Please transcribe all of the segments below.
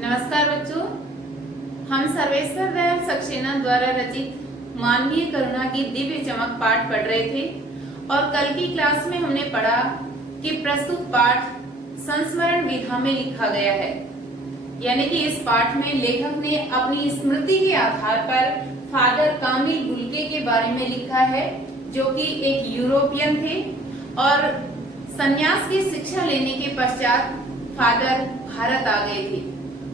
नमस्कार बच्चों, हम सर्वेश्वर दयाल सक्सेना द्वारा रचित मानवीय करुणा की दिव्य चमक पाठ पढ़ रहे थे और कल की क्लास में हमने पढ़ा कि प्रस्तुत पाठ संस्मरण विधा में लिखा गया है। यानी कि इस पाठ में लेखक ने अपनी स्मृति के आधार पर फादर कामिल बुल्के के बारे में लिखा है, जो कि एक यूरोपियन थे और संन्यास की शिक्षा लेने के पश्चात फादर भारत आ गए थे।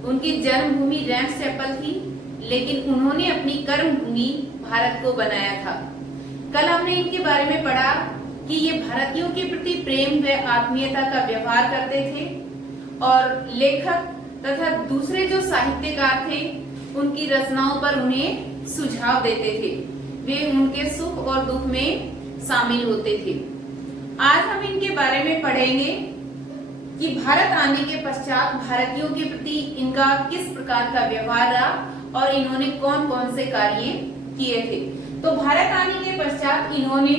उनकी जन्मभूमि रैम्स चैपल थी, लेकिन उन्होंने अपनी कर्म भूमि भारत को बनाया था। कल हमने इनके बारे में पढ़ा कि ये भारतीयों के प्रति प्रेम व आत्मीयता का व्यवहार करते थे और लेखक तथा दूसरे जो साहित्यकार थे उनकी रचनाओं पर उन्हें सुझाव देते थे। वे उनके सुख और दुख में शामिल होते थे। आज हम इनके बारे में पढ़ेंगे कि भारत आने के पश्चात भारतीयों के प्रति इनका किस प्रकार का व्यवहार रहा और इन्होंने कौन कौन से कार्य किए थे। तो भारत आने के पश्चात इन्होंने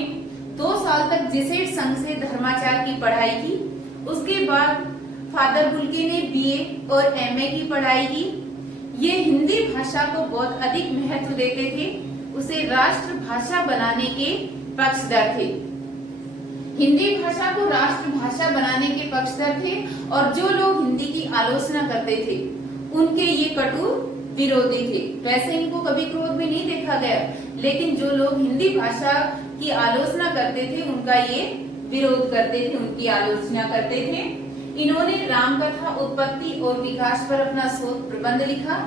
2 साल तक जेसुइट संघ से धर्माचार की पढ़ाई की। उसके बाद फादर बुल्के ने बीए और एमए की पढ़ाई की। ये हिंदी भाषा को बहुत अधिक महत्व देते थे, उसे राष्ट्र भाषा बनाने के पक्षधर थे। हिंदी भाषा को राष्ट्र भाषा बनाने के पक्षधर थे और जो लोग हिंदी की आलोचना करते थे उनके ये कटु विरोधी थे। वैसे इनको कभी क्रोध में नहीं देखा गया, लेकिन जो लोग हिंदी भाषा की आलोचना करते थे उनका ये विरोध करते थे, उनकी आलोचना करते थे। इन्होंने रामकथा उत्पत्ति और विकास पर अपना शोध प्रबंध लिखा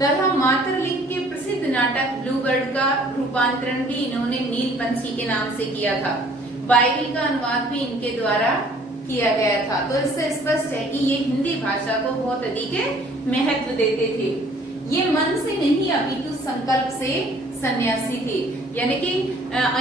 तथा मातृलिंग के प्रसिद्ध नाटक ब्लू बर्ड का रूपांतरण भी इन्होंने नील पंछी के नाम से किया था। बाइबल का अनुवाद भी इनके द्वारा किया गया था। तो इससे स्पष्ट है कि ये हिंदी भाषा को बहुत अधिक महत्व देते थे। ये मन से नहीं अपितु संकल्प से सन्यासी थे। यानी कि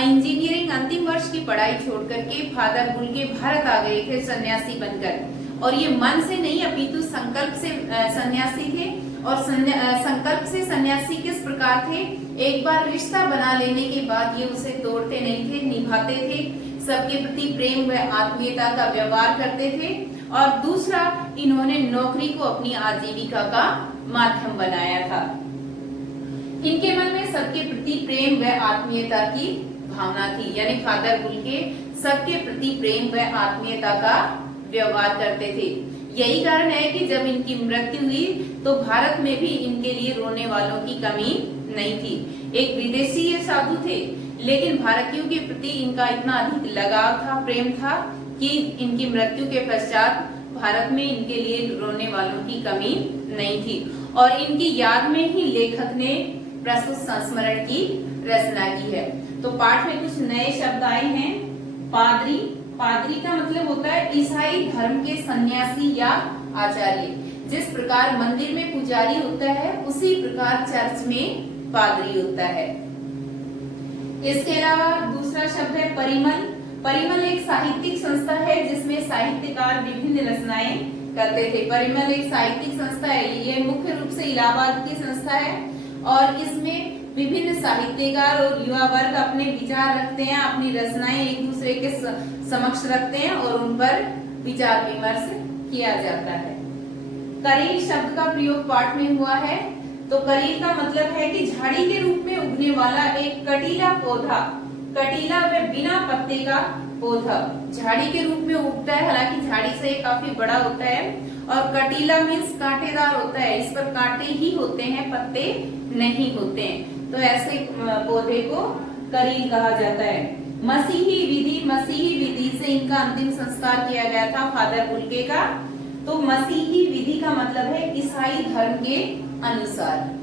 इंजीनियरिंग अंतिम वर्ष की पढ़ाई छोड़ करके फादर बुल्के भारत आ गए थे सन्यासी बनकर, और ये मन से नहीं अपितु संकल्प से सन्यासी थे। और संकल्प से सन्यासी किस प्रकार थे? एक बार रिश्ता बना लेने के बाद ये उसे तोड़ते नहीं थे, निभाते थे, सबके प्रति प्रेम व आत्मीयता का व्यवहार करते थे। और दूसरा, इन्होंने नौकरी को अपनी आजीविका का माध्यम बनाया था। इनके मन में सबके प्रति प्रेम व आत्मीयता की भावना थी। यानी फादर बुल्के सबके प्रति प्रेम व आत्मीयता का व्यवहार करते थे। यही कारण है कि जब इनकी मृत्यु हुई तो भारत में भी इनके लिए रोने वालों की कमी नहीं थी। एक विदेशी ये साधु थे, लेकिन भारतीयों के प्रति इनका इतना अधिक लगाव था, प्रेम था कि इनकी मृत्यु के पश्चात भारत में इनके लिए रोने वालों की कमी नहीं थी। और इनकी याद में ही लेखक ने प्रस्तुत संस्मरण की रचना की है। तो पाठ में कुछ नए शब्द आए हैं। पादरी, पादरी का मतलब होता है ईसाई धर्म के सन्यासी या आचार्य। जिस प्रकार मंदिर में पुजारी होता है उसी प्रकार चर्च में पादरी होता है। इसके अलावा दूसरा शब्द है परिमल। परिमल एक साहित्यिक संस्था है जिसमें साहित्यकार विभिन्न रचनाएं करते थे। परिमल एक साहित्यिक संस्था है, ये मुख्य रूप से इलाहाबाद की संस्था है और इसमें विभिन्न साहित्यकार और युवा वर्ग अपने विचार रखते हैं, अपनी रचनाएं एक दूसरे के समक्ष रखते हैं और उन पर विचार विमर्श किया जाता है। करील शब्द का प्रयोग पाठ में हुआ है। तो करील का मतलब है कि झाड़ी के रूप में उगने वाला एक कटीला पौधा, कटीला व बिना पत्ते का पौधा झाड़ी के रूप में उगता है। हालांकि झाड़ी से काफी बड़ा होता है और कटीला मीन्स कांटेदार होता है, इस पर कांटे ही होते हैं, पत्ते नहीं होते हैं। तो ऐसे पौधे को करील कहा जाता है। मसीही विधि से इनका अंतिम संस्कार किया गया था फादर बुल्के का। तो मसीही विधि का मतलब है ईसाई धर्म के अनुसार।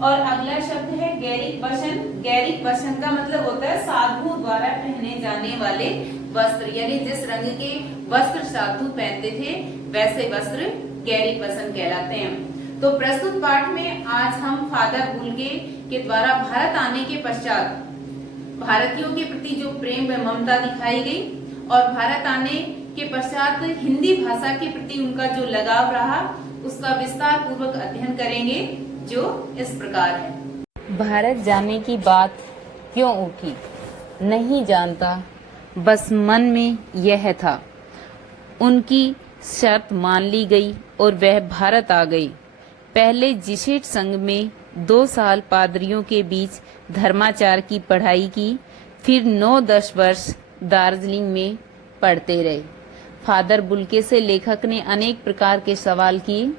और अगला शब्द है गैरिक वसन। गैरिक वसन का मतलब होता है साधुओं द्वारा पहने जाने वाले वस्त्र। यानी जिस रंग के वस्त्र साधु पहनते थे वैसे वस्त्र गैरिक वसन कहलाते हैं। तो प्रस्तुत पाठ में आज हम फादर बुल्के के द्वारा भारत आने के पश्चात भारतीयों के प्रति जो प्रेम व ममता दिखाई गई और भारत आने के पश्चात हिंदी भाषा के प्रति उनका जो लगाव रहा उसका विस्तार पूर्वक अध्ययन करेंगे, जो इस प्रकार है। भारत जाने की बात क्यों उठी नहीं जानता, बस मन में यह था। उनकी शर्त मान ली गई और वह भारत आ गई। पहले जिसेट संघ में 2 साल पादरियों के बीच धर्माचार की पढ़ाई की, फिर 9-10 वर्ष दार्जिलिंग में पढ़ते रहे। फादर बुल्के से लेखक ने अनेक प्रकार के सवाल किए।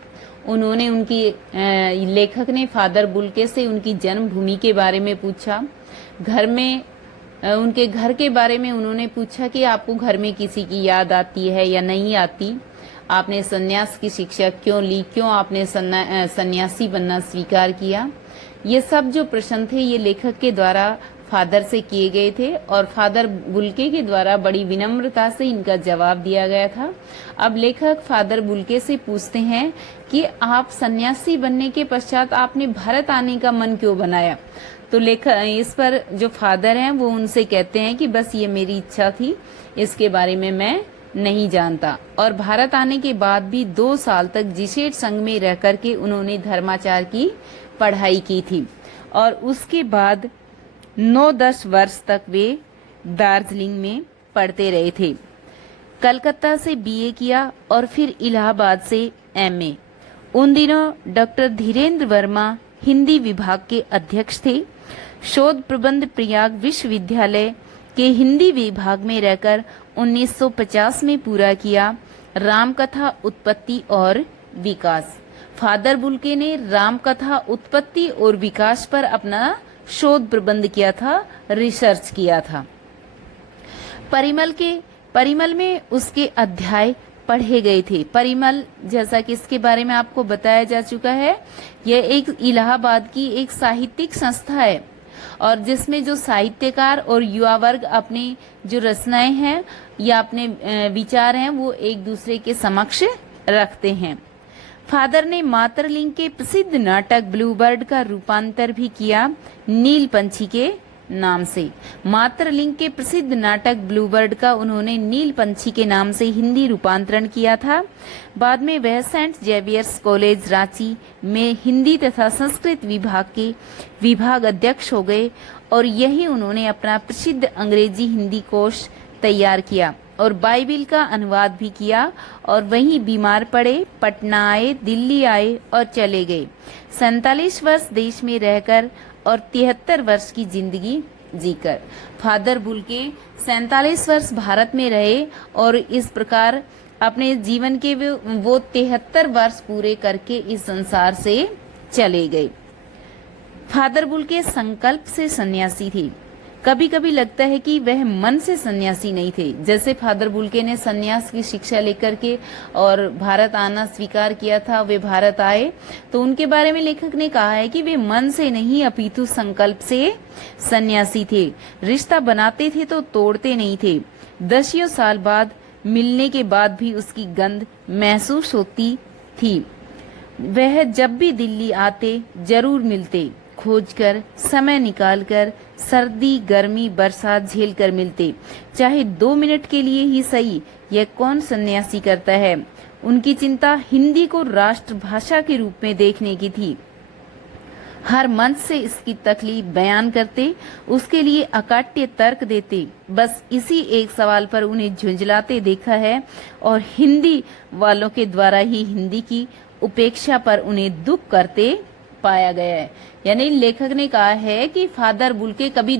लेखक ने फादर बुल्के से उनकी जन्मभूमि के बारे में पूछा, उनके घर के बारे में उन्होंने पूछा कि आपको घर में किसी की याद आती है या नहीं आती, आपने सन्यास की शिक्षा क्यों ली, क्यों आपने सन्यासी बनना स्वीकार किया। ये सब जो प्रश्न थे ये लेखक के द्वारा फादर से किए गए थे और फादर बुल्के के द्वारा बड़ी विनम्रता से इनका जवाब दिया गया था। अब लेखक फादर बुल्के से पूछते हैं कि आप सन्यासी बनने के पश्चात आपने भारत आने का मन क्यों बनाया। तो लेखक इस पर जो फादर हैं वो उनसे कहते हैं कि बस ये मेरी इच्छा थी, इसके बारे में मैं नहीं जानता। और भारत आने के बाद भी 2 साल तक जिसेट संघ में रह करके उन्होंने धर्माचार की पढ़ाई की थी और उसके बाद 9-10 वर्ष तक वे दार्जिलिंग में पढ़ते रहे थे। कलकत्ता से बीए किया और फिर इलाहाबाद से एमए। उन दिनों डॉक्टर धीरेन्द्र वर्मा हिंदी विभाग के अध्यक्ष थे। शोध प्रबंध प्रयाग विश्वविद्यालय के हिंदी विभाग में रहकर 1950 में पूरा किया। रामकथा उत्पत्ति और विकास। फादर बुल्के ने रामकथा उत्पत्ति और विकास पर अपना शोध प्रबंध किया था, रिसर्च किया था। परिमल में उसके अध्याय पढ़े गए थे। परिमल, जैसा कि इसके बारे में आपको बताया जा चुका है, यह एक इलाहाबाद की एक साहित्यिक संस्था है और जिसमें जो साहित्यकार और युवा वर्ग अपनी जो रचनाएं हैं या अपने विचार हैं वो एक दूसरे के समक्ष रखते हैं। फादर ने मातरलिंग के प्रसिद्ध नाटक ब्लूबर्ड का रूपांतर भी किया नील पंछी के नाम से। मातरलिंग के प्रसिद्ध नाटक ब्लूबर्ड का उन्होंने नील पंछी के नाम से हिंदी रूपांतरण किया था। बाद में वह सेंट जेवियर्स कॉलेज रांची में हिंदी तथा संस्कृत विभाग के विभाग अध्यक्ष हो गए और यही उन्होंने अपना प्रसिद्ध अंग्रेजी हिंदी कोश तैयार किया और बाइबिल का अनुवाद भी किया और वहीं बीमार पड़े, पटना आए, दिल्ली आए और चले गए। 47 वर्ष देश में रहकर और 73 वर्ष की जिंदगी जीकर फादर बुल्के 47 वर्ष भारत में रहे और इस प्रकार अपने जीवन के वो 73 वर्ष पूरे करके इस संसार से चले गए। फादर बुल्के संकल्प से सन्यासी थे। कभी कभी लगता है कि वह मन से सन्यासी नहीं थे। जैसे फादर बुल्के ने सन्यास की शिक्षा लेकर के और भारत आना स्वीकार किया था, वे भारत आए, तो उनके बारे में लेखक ने कहा है कि वे मन से नहीं अपितु संकल्प से सन्यासी थे। रिश्ता बनाते थे तो तोड़ते नहीं थे। 10 साल बाद मिलने के बाद भी उसकी गंध महसूस होती थी। वह जब भी दिल्ली आते जरूर मिलते, खोजकर, समय निकालकर, सर्दी, गर्मी, बरसात झेल कर मिलते, चाहे 2 मिनट के लिए ही सही। यह कौन सन्यासी करता है? उनकी चिंता हिंदी को राष्ट्रभाषा के रूप में देखने की थी। हर मंच से इसकी तकलीफ बयान करते, उसके लिए अकाट्य तर्क देते। बस इसी एक सवाल पर उन्हें झुंझलाते देखा है और हिंदी वालों के द्वारा ही हिंदी की उपेक्षा पर उन्हें दुख करते पाया गया है। यानी लेखक ने कहा है कि फादर बुल्के कभी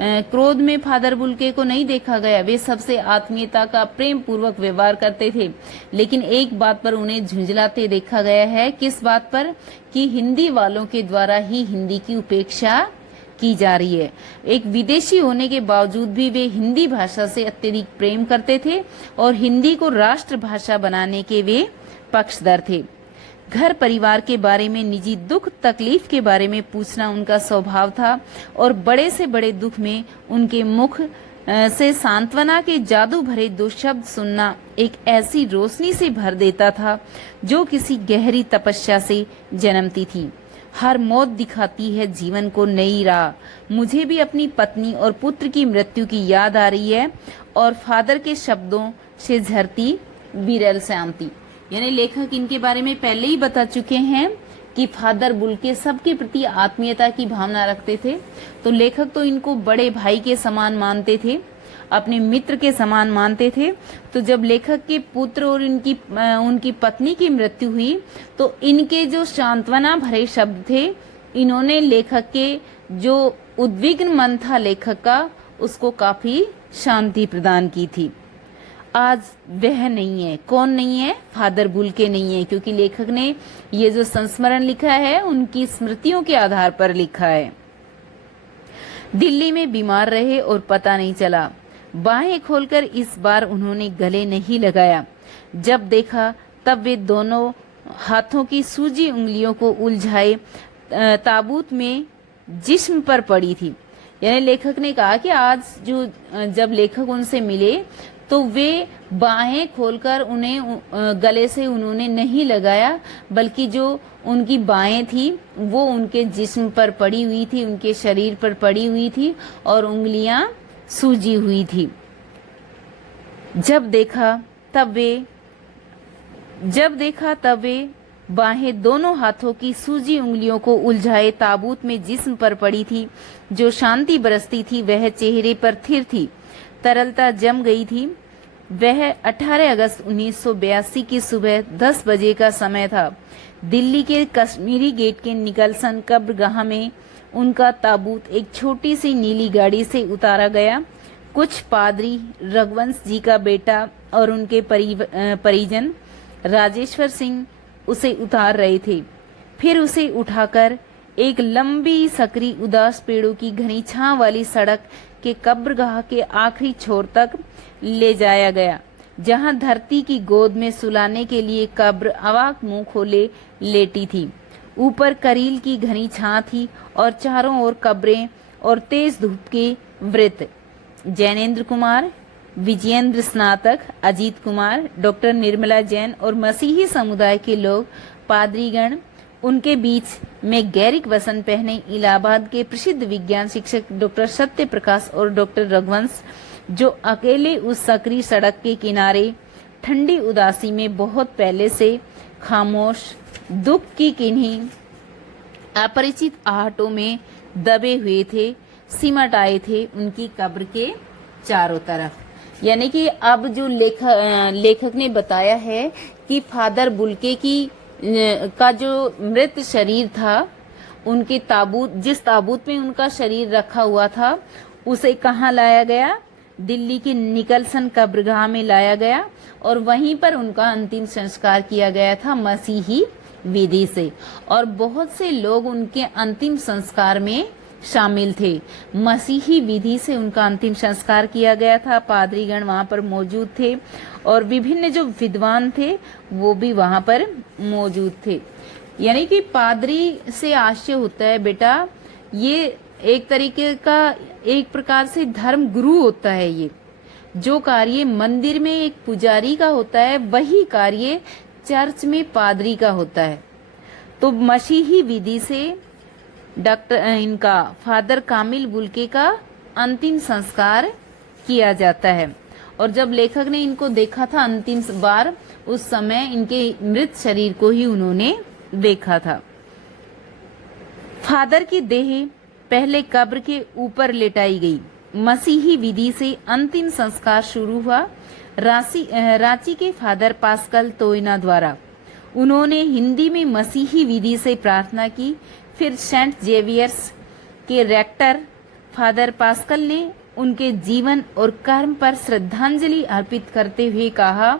क्रोध में फादर बुल्के को नहीं देखा गया। वे सबसे आत्मीयता का प्रेम पूर्वक व्यवहार करते थे, लेकिन एक बात पर उन्हें झुंझलाते देखा गया है। किस बात पर? कि हिंदी वालों के द्वारा ही हिंदी की उपेक्षा की जा रही है। एक विदेशी होने के बावजूद भी वे हिंदी भाषा से अत्यधिक प्रेम करते थे और हिंदी को राष्ट्रभाषा बनाने के वे पक्षधर थे। घर परिवार के बारे में, निजी दुख तकलीफ के बारे में पूछना उनका स्वभाव था और बड़े से बड़े दुख में उनके मुख से सांत्वना के जादू भरे 2 शब्द सुनना एक ऐसी रोशनी से भर देता था जो किसी गहरी तपस्या से जन्मती थी। हर मौत दिखाती है जीवन को नई राह। मुझे भी अपनी पत्नी और पुत्र की मृत्यु की याद आ रही है और फादर के शब्दों से झरती विरल शांति। यानी लेखक इनके बारे में पहले ही बता चुके हैं कि फादर बुल्के सबके प्रति आत्मीयता की भावना रखते थे। तो लेखक तो इनको बड़े भाई के समान मानते थे। अपने मित्र के समान मानते थे। तो जब लेखक के पुत्र और उनकी पत्नी की मृत्यु हुई तो इनके जो सांत्वना भरे शब्द थे, इन्होंने लेखक के जो उद्विग्न मन था लेखक का, उसको काफी शांति प्रदान की थी। आज वह नहीं है। कौन नहीं है? फादर बुल्के नहीं है, क्योंकि लेखक ने ये जो संस्मरण लिखा है उनकी स्मृतियों के आधार पर लिखा है। दिल्ली में बीमार रहे और पता नहीं चला। बाहें खोलकर इस बार उन्होंने गले नहीं लगाया। जब देखा तब वे दोनों हाथों की सूजी उंगलियों को उलझाए ताबूत में जिस्म पर पड़ी थी। यानी लेखक ने कहा कि आज जब लेखक उनसे मिले तो वे बाहें खोलकर उन्हें गले से उन्होंने नहीं लगाया, बल्कि जो उनकी बाहें थी वो उनके जिस्म पर पड़ी हुई थी, उनके शरीर पर पड़ी हुई थी और उंगलियां सूजी हुई थी। जब देखा तब वे बाहें दोनों हाथों की सूजी उंगलियों को उलझाए ताबूत में जिस्म पर पड़ी थी। जो शांति बरसती थी वह चेहरे पर थिर थी, तरलता जम गई थी। वह 18 अगस्त 1982 की सुबह 10 बजे का समय था। दिल्ली के कश्मीरी गेट के निकलसन कब्रगाह में उनका ताबूत एक छोटी सी नीली गाड़ी से उतारा गया। कुछ पादरी, रघुवंश जी का बेटा और उनके परिजन राजेश्वर सिंह उसे उतार रहे थे। फिर उसे उठाकर एक लंबी सकरी उदास पेड़ों की घनी छांव वाली सड़क के कब्रगाह के आखिरी छोर तक ले जाया गया, जहां धरती की गोद में सुलाने के लिए कब्र अवाक मुंह खोले लेटी थी। ऊपर करील की घनी छां थी और चारों ओर कब्रें और तेज धूप के वृत्त। जैनेन्द्र कुमार, विजयेंद्र स्नातक, अजीत कुमार, डॉक्टर निर्मला जैन और मसीही समुदाय के लोग, पादरीगण, उनके बीच में गैरिक वसन पहने इलाहाबाद के प्रसिद्ध विज्ञान शिक्षक डॉक्टर सत्य प्रकाश और डॉक्टर रघुवंश, जो अकेले उस सकरी सड़क के किनारे ठंडी उदासी में बहुत पहले से खामोश, दुख की किन्हीं अपरिचित आहटों में दबे हुए थे, सिमट आए थे उनकी कब्र के चारों तरफ। यानी कि अब जो लेखक ने बताया है कि फादर बुल्के का जो मृत शरीर था, उनके जिस ताबूत में उनका शरीर रखा हुआ था, उसे कहाँ लाया गया? दिल्ली के निकलसन कब्रगाह में लाया गया और वहीं पर उनका अंतिम संस्कार किया गया था मसीही विधि से। और बहुत से लोग उनके अंतिम संस्कार में शामिल थे। मसीही विधि से उनका अंतिम संस्कार किया गया था। पादरीगण वहां पर मौजूद थे और विभिन्न जो विद्वान थे वो भी वहां पर मौजूद थे। यानी कि पादरी से आश्चर्य होता है बेटा, ये एक तरीके का एक प्रकार से धर्म गुरु होता है। ये जो कार्य मंदिर में एक पुजारी का होता है, वही कार्य चर्च में पादरी का होता है। तो मसीही विधि से इनका फादर कामिल बुल्के का अंतिम संस्कार किया जाता है। और जब लेखक ने इनको देखा था अंतिम बार, उस समय इनके मृत शरीर को ही उन्होंने देखा था। फादर की देह पहले कब्र के ऊपर लेटाई गई। मसीही विधि से अंतिम संस्कार शुरू हुआ रांची के फादर पास्कल तोयना द्वारा। उन्होंने हिंदी में मसीही विधि से प्रार्थना की। फिर सेंट जेवियर्स के रेक्टर फादर पास्कल ने उनके जीवन और कर्म पर श्रद्धांजलि अर्पित करते हुए कहा,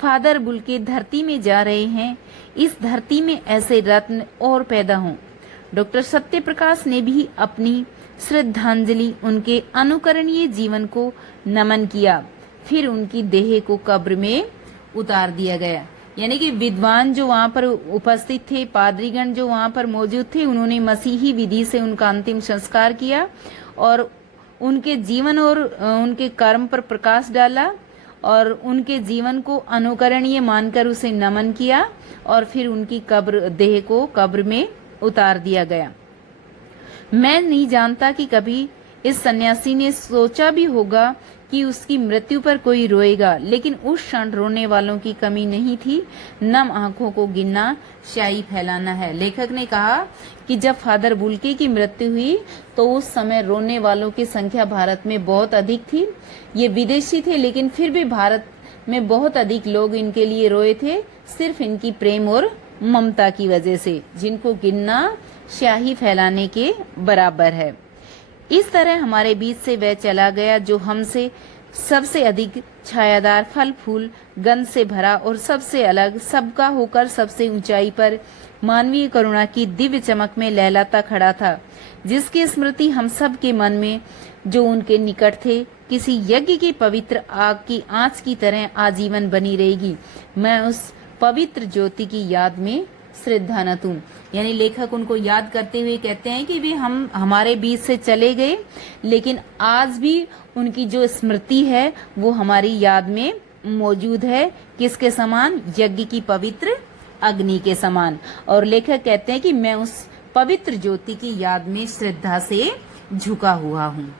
फादर बुल्के धरती में जा रहे हैं, इस धरती में ऐसे रत्न और पैदा हों। डॉक्टर सत्य प्रकाश ने भी अपनी श्रद्धांजलि उनके अनुकरणीय जीवन को नमन किया। फिर उनकी देह को कब्र में उतार दिया गया। यानी कि विद्वान जो वहां पर उपस्थित थे, पादरीगण जो वहां पर मौजूद थे, उन्होंने मसीही विधि से उनका अंतिम संस्कार किया और उनके जीवन और उनके कर्म पर प्रकाश डाला और उनके जीवन को अनुकरणीय मानकर उसे नमन किया और फिर उनकी देह को कब्र में उतार दिया गया। मैं नहीं जानता कि कभी इस सन्यासी ने सोचा भी होगा कि उसकी मृत्यु पर कोई रोएगा, लेकिन उस क्षण रोने वालों की कमी नहीं थी। नम आंखों को गिनना स्याही फैलाना है। लेखक ने कहा कि जब फादर बुल्के की मृत्यु हुई तो उस समय रोने वालों की संख्या भारत में बहुत अधिक थी। ये विदेशी थे, लेकिन फिर भी भारत में बहुत अधिक लोग इनके लिए रोए थे, सिर्फ इनकी प्रेम और ममता की वजह से, जिनको गिनना स्याही फैलाने के बराबर है। इस तरह हमारे बीच से वह चला गया जो हमसे सबसे अधिक छायादार, फल फूल गंध से भरा और सबसे अलग, सबका होकर सबसे ऊंचाई पर मानवीय करुणा की दिव्य चमक में लहलाता खड़ा था, जिसकी स्मृति हम सब के मन में जो उनके निकट थे किसी यज्ञ की पवित्र आग की आंच की तरह आजीवन बनी रहेगी। मैं उस पवित्र ज्योति की याद में श्रद्धानत हूँ। यानी लेखक उनको याद करते हुए कहते हैं कि वे हमारे बीच से चले गए, लेकिन आज भी उनकी जो स्मृति है वो हमारी याद में मौजूद है। किसके समान? यज्ञ की पवित्र अग्नि के समान। और लेखक कहते हैं कि मैं उस पवित्र ज्योति की याद में श्रद्धा से झुका हुआ हूँ।